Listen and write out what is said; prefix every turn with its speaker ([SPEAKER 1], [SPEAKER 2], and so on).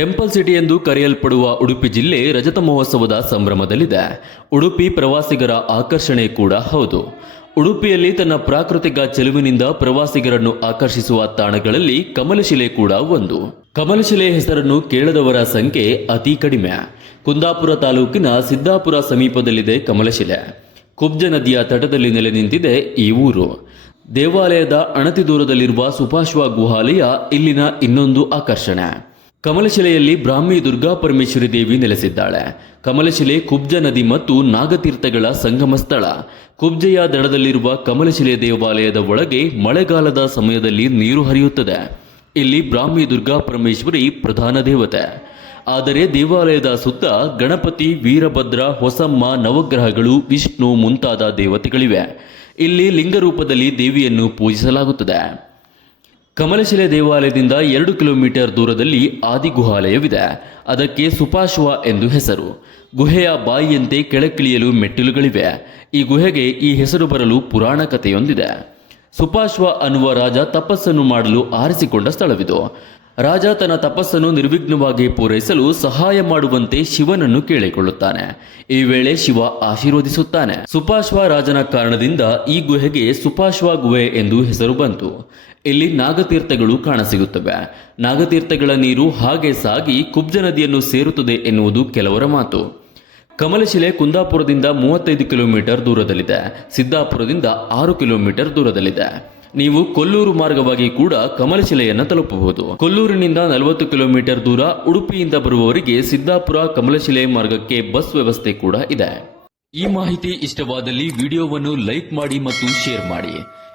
[SPEAKER 1] Temple city ಎಂದು ಕರೆಯಲ್ಪಡುವ ಉಡುಪಿ ಜಿಲ್ಲೆ ರಜತ ಮಹೋತ್ಸವದ ಸಂಭ್ರಮದಲ್ಲಿದೆ. ಉಡುಪಿ ಪ್ರವಾಸಿಗರ ಆಕರ್ಷಣೆ ಕೂಡ ಹೌದು. ಉಡುಪಿಯಲ್ಲಿ ತನ್ನ ಪ್ರಾಕೃತಿಕ ಚೆಲುವಿನಿಂದ ಪ್ರವಾಸಿಗರನ್ನು ಆಕರ್ಷಿಸುವ ತಾಣಗಳಲ್ಲಿ ಕಮಲಶಿಲೆ ಕೂಡ ಒಂದು. ಕಮಲಶಿಲೆ ಹೆಸರನ್ನು ಕೇಳದವರ ಸಂಖ್ಯೆ ಅತಿ ಕಡಿಮೆ. ಕುಂದಾಪುರ ತಾಲೂಕಿನ ಸಿದ್ದಾಪುರ ಸಮೀಪದಲ್ಲಿದೆ ಕಮಲಶಿಲೆ ಕುಬ್ಜ ನದಿಯ ತಟದಲ್ಲಿ ನೆಲೆ ನಿಂತಿದೆ ಈ ಊರು. ದೇವಾಲಯದ ಅಣತಿ ದೂರದಲ್ಲಿರುವ ಸುಪಾಶ್ವ ಗುಹಾಲಯ ಇಲ್ಲಿನ ಇನ್ನೊಂದು ಆಕರ್ಷಣೆ. ಕಮಲಶಿಲೆಯಲ್ಲಿ ಬ್ರಾಹ್ಮಿ ದುರ್ಗಾ ಪರಮೇಶ್ವರಿ ದೇವಿ ನೆಲೆಸಿದ್ದಾಳೆ. ಕಮಲಶಿಲೆ ಕುಬ್ಜ ನದಿ ಮತ್ತು ನಾಗತೀರ್ಥಗಳ ಸಂಗಮ ಸ್ಥಳ. ಕುಬ್ಜೆಯ ದಡದಲ್ಲಿರುವ ಕಮಲಶಿಲೆ ದೇವಾಲಯದ ಒಳಗೆ ಮಳೆಗಾಲದ ಸಮಯದಲ್ಲಿ ನೀರು ಹರಿಯುತ್ತದೆ. ಇಲ್ಲಿ ಬ್ರಾಹ್ಮಿ ದುರ್ಗಾ ಪರಮೇಶ್ವರಿ ಪ್ರಧಾನ ದೇವತೆ. ಆದರೆ ದೇವಾಲಯದ ಸುತ್ತ ಗಣಪತಿ, ವೀರಭದ್ರ, ಹೊಸಮ್ಮ, ನವಗ್ರಹಗಳು, ವಿಷ್ಣು ಮುಂತಾದ ದೇವತೆಗಳಿವೆ. ಇಲ್ಲಿ ಲಿಂಗರೂಪದಲ್ಲಿ ದೇವಿಯನ್ನು ಪೂಜಿಸಲಾಗುತ್ತದೆ. ಕಮಲಶಿಲೆ ದೇವಾಲಯದಿಂದ ಎರಡು ಕಿಲೋಮೀಟರ್ ದೂರದಲ್ಲಿ ಆದಿಗುಹಾಲಯವಿದೆ. ಅದಕ್ಕೆ ಸುಪಾಶ್ವ ಎಂದು ಹೆಸರು. ಗುಹೆಯ ಬಾಯಿಯಂತೆ ಕೆಳಕ್ಕಿಳಿಯಲು ಮೆಟ್ಟಿಲುಗಳಿವೆ. ಈ ಗುಹೆಗೆ ಈ ಹೆಸರು ಬರಲು ಪುರಾಣ ಕಥೆಯೊಂದಿದೆ. ಸುಪಾಶ್ವ ಅನ್ನುವ ರಾಜ ತಪಸ್ಸನ್ನು ಮಾಡಲು ಆರಿಸಿಕೊಂಡ ಸ್ಥಳವಿದು. ರಾಜ ತನ್ನ ತಪಸ್ಸನ್ನು ನಿರ್ವಿಘ್ನವಾಗಿ ಪೂರೈಸಲು ಸಹಾಯ ಮಾಡುವಂತೆ ಶಿವನನ್ನು ಕೇಳಿಕೊಳ್ಳುತ್ತಾನೆ. ಈ ವೇಳೆ ಶಿವ ಆಶೀರ್ವದಿಸುತ್ತಾನೆ. ಸುಪಾಶ್ವ ರಾಜನ ಕಾರಣದಿಂದ ಈ ಗುಹೆಗೆ ಸುಪಾಶ್ವ ಗುಹೆ ಎಂದು ಹೆಸರು ಬಂತು. ಇಲ್ಲಿ ನಾಗತೀರ್ಥಗಳು ಕಾಣಸಿಗುತ್ತವೆ. ನಾಗತೀರ್ಥಗಳ ನೀರು ಹಾಗೆ ಸಾಗಿ ಕುಬ್ಜ ನದಿಯನ್ನು ಸೇರುತ್ತದೆ ಎನ್ನುವುದು ಕೆಲವರ ಮಾತು. ಕಮಲಶಿಲೆ ಕುಂದಾಪುರದಿಂದ ಮೂವತ್ತೈದು ಕಿಲೋಮೀಟರ್ ದೂರದಲ್ಲಿದೆ. ಸಿದ್ದಾಪುರದಿಂದ ಆರು ಕಿಲೋಮೀಟರ್ ದೂರದಲ್ಲಿದೆ. ನೀವು ಕೊಲ್ಲೂರು ಮಾರ್ಗವಾಗಿ ಕೂಡ ಕಮಲಶಿಲೆಯನ್ನು ತಲುಪಬಹುದು. ಕೊಲ್ಲೂರಿನಿಂದ ನಲವತ್ತು ಕಿಲೋಮೀಟರ್ ದೂರ ಉಡುಪಿಯಿಂದ ಬರುವವರಿಗೆ ಸಿದ್ದಾಪುರ ಕಮಲಶಿಲೆ ಮಾರ್ಗಕ್ಕೆ ಬಸ್ ವ್ಯವಸ್ಥೆ ಕೂಡ ಇದೆ. ಈ ಮಾಹಿತಿ ಇಷ್ಟವಾದಲ್ಲಿ ವಿಡಿಯೋವನ್ನು ಲೈಕ್ ಮಾಡಿ ಮತ್ತು ಶೇರ್ ಮಾಡಿ.